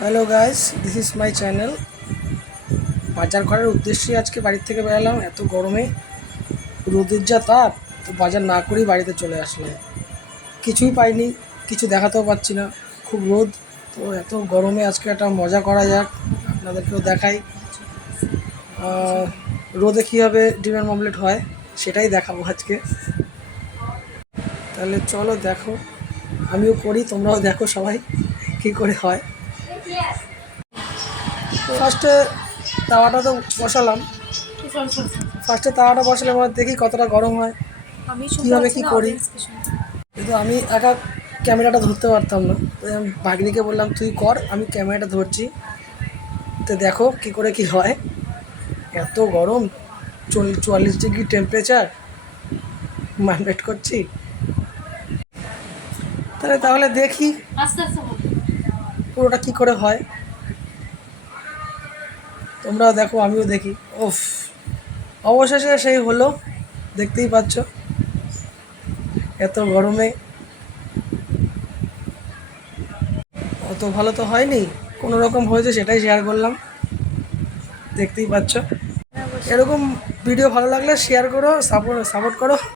Hello guys, this is my channel. বাজার করার উদ্দেশ্যে আজকে বাড়ির থেকে বেরোলাম। এত গরমে রোদের যা তাপ, তো বাজার না করেই বাড়িতে চলে আসলাম। কিছুই পাইনি, কিছু দেখাতেও পাচ্ছি না, খুব রোদ। তো এত গরমে আজকে একটা মজা করা যাক, আপনাদেরকেও দেখাই রোদে কীভাবে ডিমের অমলেট হয় সেটাই দেখাবো আজকে। তাহলে চলো দেখো, আমিও করি, তোমরাও দেখো সবাই কী করে হয়। ফার্স্টে তাওয়াটা তো বসালাম, এবার দেখি কতটা গরম হয়, কীভাবে কী করি। কিন্তু আমি একা ক্যামেরাটা ধরতে পারতাম না, তাই আমি ভাগ্নিকে বললাম তুই কর, আমি ক্যামেরাটা ধরছি। তো দেখো কী করে কি হয়। এত গরম, 44 ডিগ্রি টেম্পারেচার ম্যান্ডেট করছি। তাহলে দেখি পুরোটা কী করে হয়, তোমরাও দেখো আমিও দেখি। ওফ, অবশেষে সেই হলো, দেখতেই পাচ্ছ। এত গরমে অত ভালো তো হয়নি, কোনো রকম হয়েছে, সেটাই শেয়ার করলাম, দেখতেই পাচ্ছ। এরকম ভিডিও ভালো লাগলে শেয়ার করো, সাপোর্ট করো।